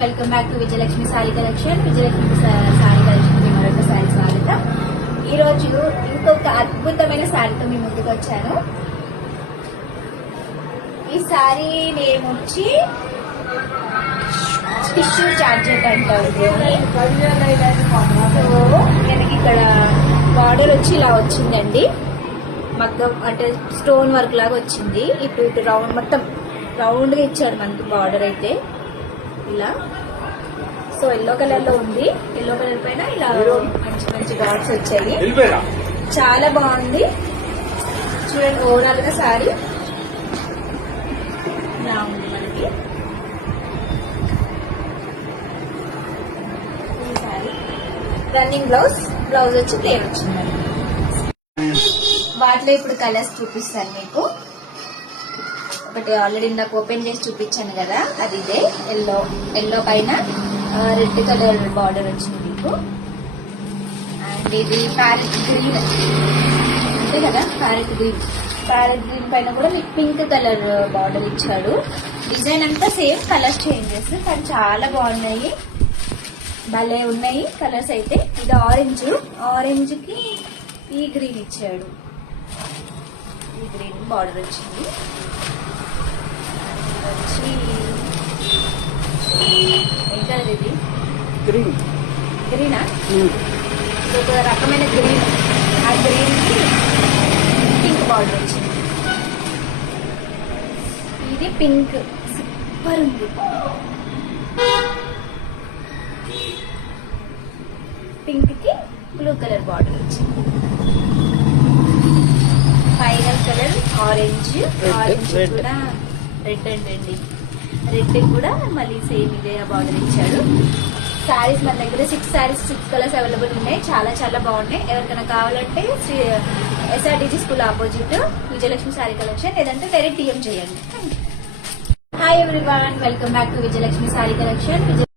Welcome back to Vijayalakshmi sorry collection. Vijayalakshmi sorry collection కి మరొకసారి స్వాగతం. ఈ రోజు ఇంకొక అద్భుతమైన శారీతో మీ ముందుకు వచ్చాను. ఈ శారీ నేమ్ వచ్చి టిష్యూ జార్జెట్ అంటారు. మనకి ఇక్కడ బార్డర్ వచ్చి ఇలా వచ్చిందండి. మొత్తం అంటే స్టోన్ వర్క్ లాగా వచ్చింది. ఇప్పుడు రౌండ్ మొత్తం రౌండ్ గా ఇచ్చాడు మనకి బార్డర్ అయితే ఇలా. సో ఎల్లో కలర్ లో ఉంది. ఎల్లో కలర్ పైన ఇలా మంచి మంచి డాట్స్ వచ్చాయి. చాలా బాగుంది చూడండి. ఓవరాల్ గా సారీ ఇలా ఉంది మనకి. ఈ సారీ రన్నింగ్ బ్లౌజ్ వచ్చి ప్లేన్ వచ్చింది. వాటిలో ఇప్పుడు కలర్స్ చూపిస్తాను మీకు. ఒకటి ఆల్రెడీ నాకు ఓపెన్ చేసి చూపించాను కదా, అది ఇదే ఎల్లో పైన రెడ్ కలర్ బార్డర్ వచ్చింది మీకు. అండ్ ఇది ప్యారెట్ గ్రీన్ అంతే కదా, ప్యారెట్ గ్రీన్ పైన కూడా మీకు పింక్ కలర్ బార్డర్ ఇచ్చాడు. డిజైన్ అంతా సేమ్, కలర్స్ చేంజెస్ కానీ చాలా బాగున్నాయి, భలే ఉన్నాయి కలర్స్ అయితే. ఇది ఆరెంజ్ కి ఈ గ్రీన్ ఇచ్చాడు. ఈ గ్రీన్ బార్డర్ వచ్చింది. ఏం కలర్ ఇది? గ్రీనా? ఇది ఒక రకమైన గ్రీన్. ఆ గ్రీన్ కి పింక్ బార్డర్ వచ్చింది. ఇది పింక్ సూపర్ ఉంది. పింక్ కి బ్లూ కలర్ బార్డర్ వచ్చింది. ఫైనల్ కలర్ ఆరెంజ్ కూడా రెడ్ అండి. రెడ్ కూడా మళ్ళీ సేమ్ ఇదే బార్డర్ ఇచ్చాడు. శారీస్ మన దగ్గర 6 కలర్స్ అవైలబుల్ ఉన్నాయి. చాలా చాలా బాగున్నాయి. ఎవరికైనా కావాలంటే SRDG school opposite Vijayalakshmi sorry collection, లేదంటే డైరెక్ట్ DM చేయండి. Hi everyone, welcome back to Vijayalakshmi sorry collection.